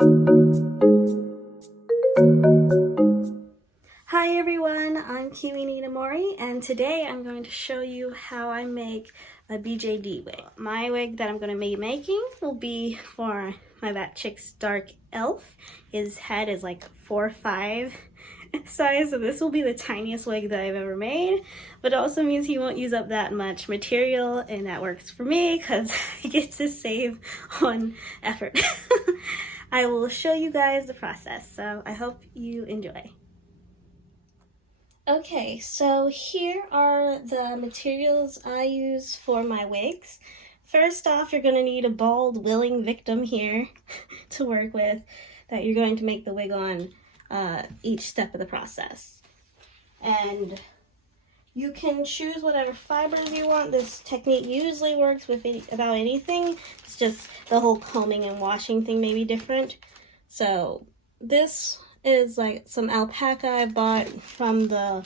Hi everyone, I'm Kiwi Mori, and today I'm going to show you how I make a BJD wig. My wig that I'm going to be making will be for my Batchix Dark Elf. His head is like 4'5" size, so this will be the tiniest wig that I've ever made, but it also means he won't use up that much material, and that works for me because I get to save on effort. I will show you guys the process, so I hope you enjoy. Okay, so here are the materials I use for my wigs. First off, you're going to need a bald willing victim here to work with that you're going to make the wig on each step of the process. And you can choose whatever fibers you want. This technique usually works with about anything. It's just the whole combing and washing thing may be different. So this is like some alpaca I bought from the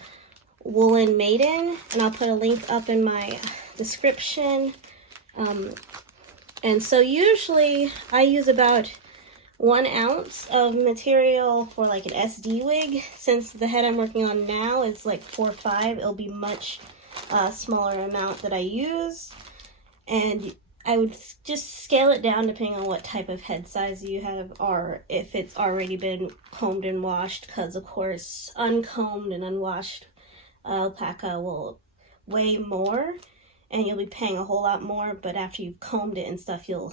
Woolen Wagon, and I'll put a link up in my description. And so usually I use about 1 ounce of material for like an SD wig. Since the head I'm working on now is like 4'5", it'll be much smaller amount that I use, and I would just scale it down depending on what type of head size you have, or if it's already been combed and washed, because of course uncombed and unwashed alpaca will weigh more and you'll be paying a whole lot more, but after you've combed it and stuff, you'll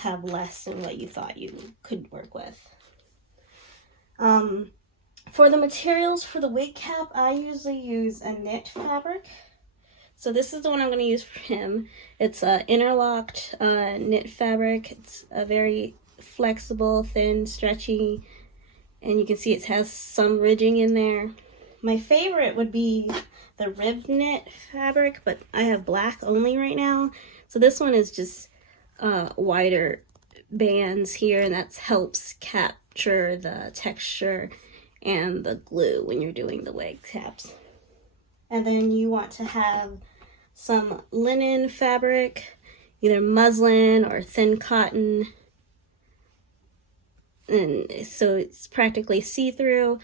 have less than what you thought you could work with. For the materials for the wig cap, I usually use a knit fabric. So this is the one I'm going to use for him. It's a interlocked knit fabric. It's a very flexible, thin, stretchy, and you can see it has some ridging in there. My favorite would be the rib knit fabric, but I have black only right now. So this one is just wider bands here, and that helps capture the texture and the glue when you're doing the wig caps. And then you want to have some linen fabric, either muslin or thin cotton. And so it's practically see-through.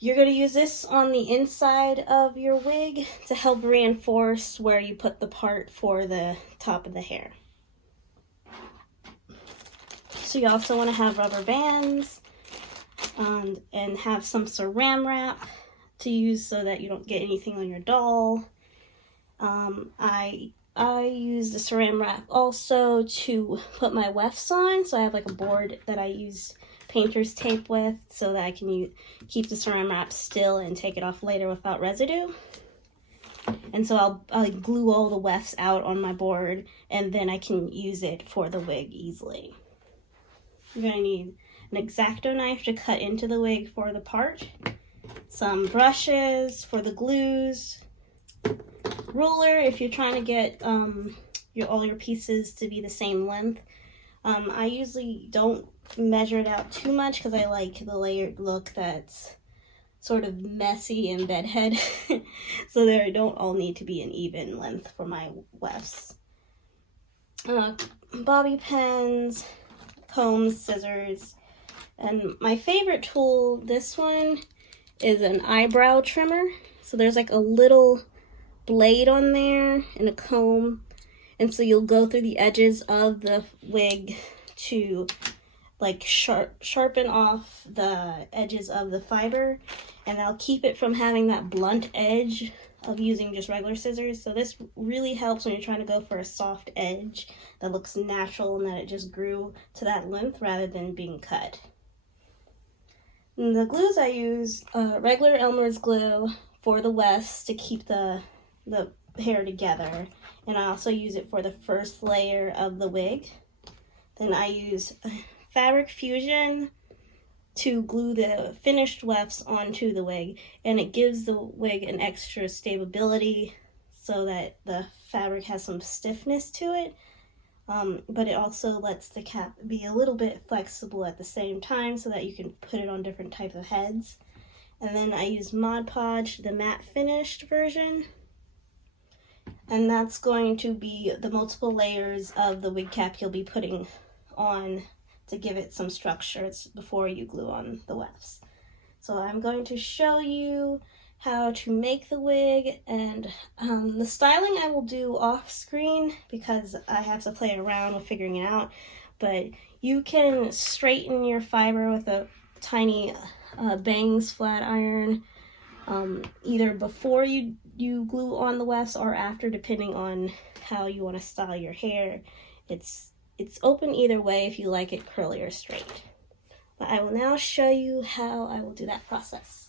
You're going to use this on the inside of your wig to help reinforce where you put the part for the top of the hair. So you also want to have rubber bands and have some saran wrap to use so that you don't get anything on your doll. I use the saran wrap also to put my wefts on, so I have like a board that I use painter's tape with so that I can keep the saran wrap still and take it off later without residue. And so I'll glue all the wefts out on my board, and then I can use it for the wig easily. You're going to need an X-Acto knife to cut into the wig for the part, some brushes for the glues, ruler if you're trying to get all your pieces to be the same length. I usually don't measure it out too much because I like the layered look that's sort of messy and bedhead. So they don't all need to be an even length for my wefts. Bobby pins, combs, scissors, and my favorite tool, this one, is an eyebrow trimmer. So there's like a little blade on there and a comb, and so you'll go through the edges of the wig to like sharpen off the edges of the fiber, and I'll keep it from having that blunt edge of using just regular scissors. So this really helps when you're trying to go for a soft edge that looks natural and that it just grew to that length rather than being cut. And the glues I use, regular Elmer's glue for the wefts to keep the hair together, and I also use it for the first layer of the wig. Then I use Fabric Fusion to glue the finished wefts onto the wig, and it gives the wig an extra stability so that the fabric has some stiffness to it, but it also lets the cap be a little bit flexible at the same time so that you can put it on different types of heads. And then I use Mod Podge, the matte finished version, and that's going to be the multiple layers of the wig cap you'll be putting on to give it some structure before you glue on the wefts. So I'm going to show you how to make the wig, and the styling I will do off screen because I have to play around with figuring it out, but you can straighten your fiber with a tiny bangs flat iron, either before you glue on the wefts or after, depending on how you want to style your hair. It's open either way if you like it curly or straight. But I will now show you how I will do that process.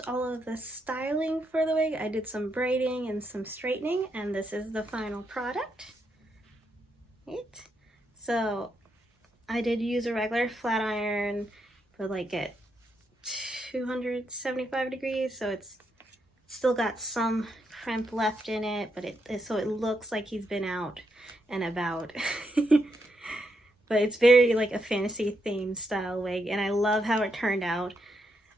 finished all of the styling for the wig. I did some braiding and some straightening, and this is the final product. Right? So I did use a regular flat iron, but like at 275 degrees, so it's still got some crimp left in it, but so it looks like he's been out and about. But it's very like a fantasy themed style wig, and I love how it turned out.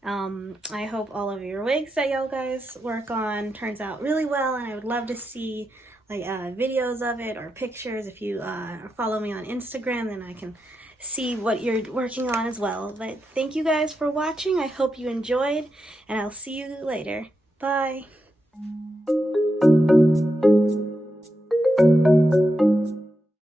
I hope all of your wigs that y'all guys work on turns out really well, and I would love to see like videos of it or pictures. If you follow me on Instagram, then I can see what you're working on as well. But thank you guys for watching. I hope you enjoyed, and I'll see you later. Bye.